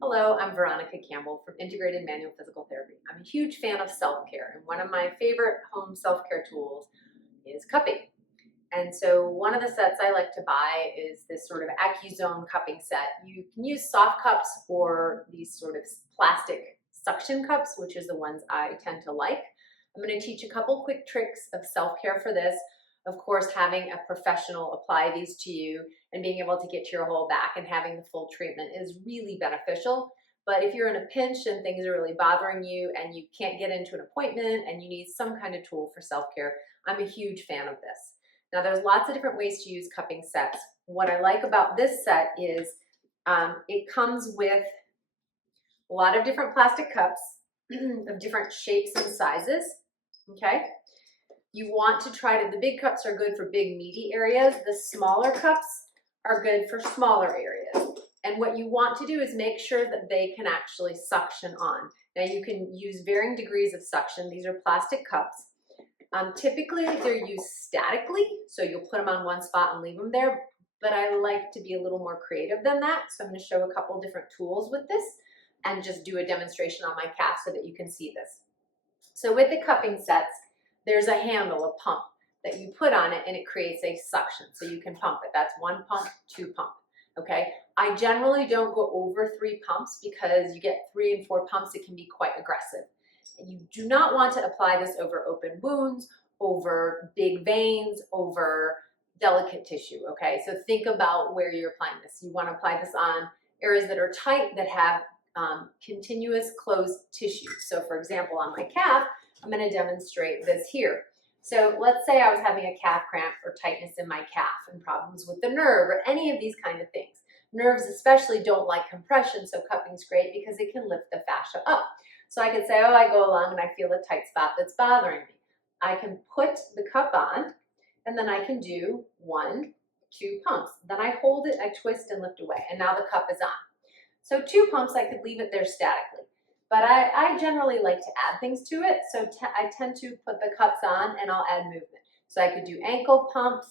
Hello, I'm Veronica Campbell from Integrated Manual Physical Therapy. I'm a huge fan of self-care, and one of my favorite home self-care tools is cupping. And so one of the sets I like to buy is this sort of AccuZone cupping set. You can use soft cups or these sort of plastic suction cups, which is the ones I tend to like. I'm going to teach a couple quick tricks of self-care for this. Of course, having a professional apply these to you and being able to get to your whole back and having the full treatment is really beneficial. But if you're in a pinch and things are really bothering you and you can't get into an appointment and you need some kind of tool for self-care, I'm a huge fan of this. Now, there's lots of different ways to use cupping sets. What I like about this set is it comes with a lot of different plastic cups of different shapes and sizes, okay? You want to try to, the big cups are good for big meaty areas. The smaller cups are good for smaller areas. And what you want to do is make sure that they can actually suction on. Now you can use varying degrees of suction. These are plastic cups. Typically they're used statically, so you'll put them on one spot and leave them there, but I like to be a little more creative than that. So I'm going to show a couple different tools with this and just do a demonstration on my calf so that you can see this. So with the cupping sets, there's a handle, a pump that you put on it and it creates a suction. So you can pump it. That's one pump, two pump. Okay. I generally don't go over 3 pumps because you get 3 and 4 pumps, it can be quite aggressive. And you do not want to apply this over open wounds, over big veins, over delicate tissue. Okay. So think about where you're applying this. You want to apply this on areas that are tight, that have continuous closed tissue. So for example, on my calf, I'm going to demonstrate this here. So let's say I was having a calf cramp or tightness in my calf and problems with the nerve or any of these kind of things. Nerves especially don't like compression, so cupping's great because it can lift the fascia up. So I could say, oh, I go along and I feel a tight spot that's bothering me. I can put the cup on and then I can do 1, 2 pumps. Then I hold it, I twist and lift away, and now the cup is on. So 2 pumps, I could leave it there statically. But I generally like to add things to it, so I tend to put the cups on and I'll add movement. So I could do ankle pumps,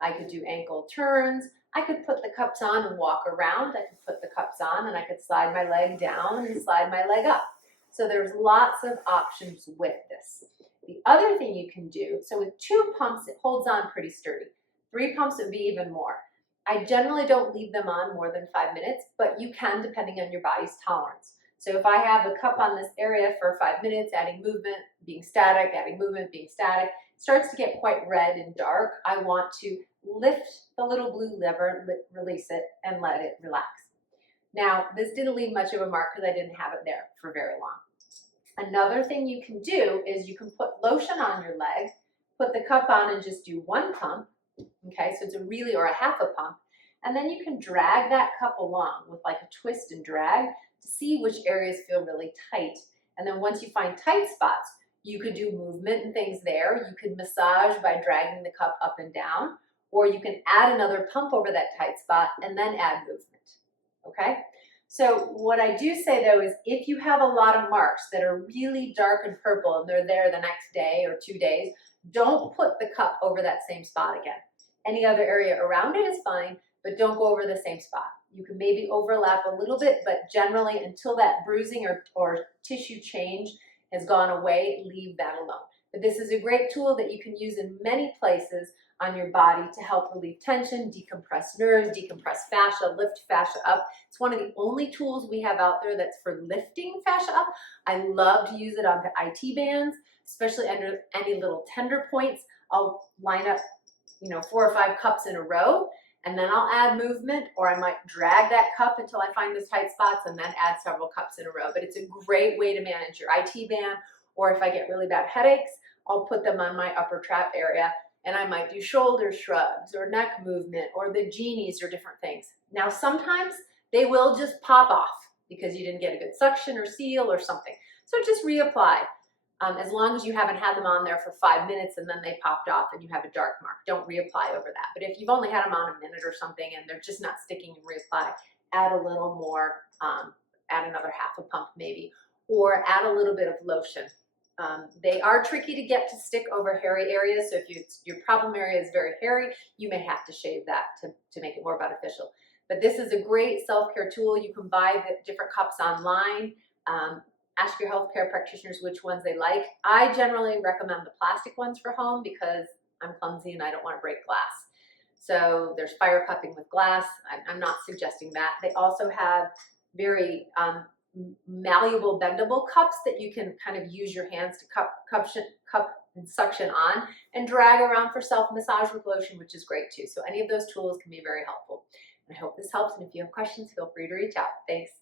I could do ankle turns, I could put the cups on and walk around, I could put the cups on and I could slide my leg down and slide my leg up. So there's lots of options with this. The other thing you can do, so with 2 pumps, it holds on pretty sturdy. 3 pumps would be even more. I generally don't leave them on more than 5 minutes, but you can depending on your body's tolerance. So if I have a cup on this area for 5 minutes, adding movement, being static, adding movement, being static, it starts to get quite red and dark. I want to lift the little blue lever, release it, and let it relax. Now, this didn't leave much of a mark because I didn't have it there for very long. Another thing you can do is you can put lotion on your leg, put the cup on and just do 1 pump. Okay, so it's a really, or a half a pump. And then you can drag that cup along with like a twist and drag to see which areas feel really tight. And then once you find tight spots, you could do movement and things there. You could massage by dragging the cup up and down, or you can add another pump over that tight spot and then add movement. Okay? So what I do say though is if you have a lot of marks that are really dark and purple and they're there the next day or 2 days, don't put the cup over that same spot again. Any other area around it is fine, but don't go over the same spot. You can maybe overlap a little bit, but generally until that bruising or tissue change has gone away, leave that alone. But this is a great tool that you can use in many places on your body to help relieve tension, decompress nerves, decompress fascia, lift fascia up. It's one of the only tools we have out there that's for lifting fascia up. I love to use it on the IT bands, especially under any little tender points. I'll line up 4 or 5 cups in a row, and then I'll add movement, or I might drag that cup until I find those tight spots and then add several cups in a row. But it's a great way to manage your IT band, or if I get really bad headaches, I'll put them on my upper trap area, and I might do shoulder shrugs or neck movement or the genies or different things. Now, sometimes they will just pop off because you didn't get a good suction or seal or something. So just reapply. As long as you haven't had them on there for 5 minutes and then they popped off and you have a dark mark, don't reapply over that. But if you've only had them on a minute or something and they're just not sticking, and reapply, add a little more, add another half a pump maybe, or add a little bit of lotion. They are tricky to get to stick over hairy areas, so if your problem area is very hairy, you may have to shave that to make it more beneficial. But this is a great self-care tool. You can buy the different cups online. Ask your healthcare practitioners which ones they like. I generally recommend the plastic ones for home because I'm clumsy and I don't want to break glass. So there's fire cupping with glass. I'm not suggesting that. They also have very malleable, bendable cups that you can kind of use your hands to cup and suction on and drag around for self-massage with lotion, which is great too. So any of those tools can be very helpful. And I hope this helps. And if you have questions, feel free to reach out. Thanks.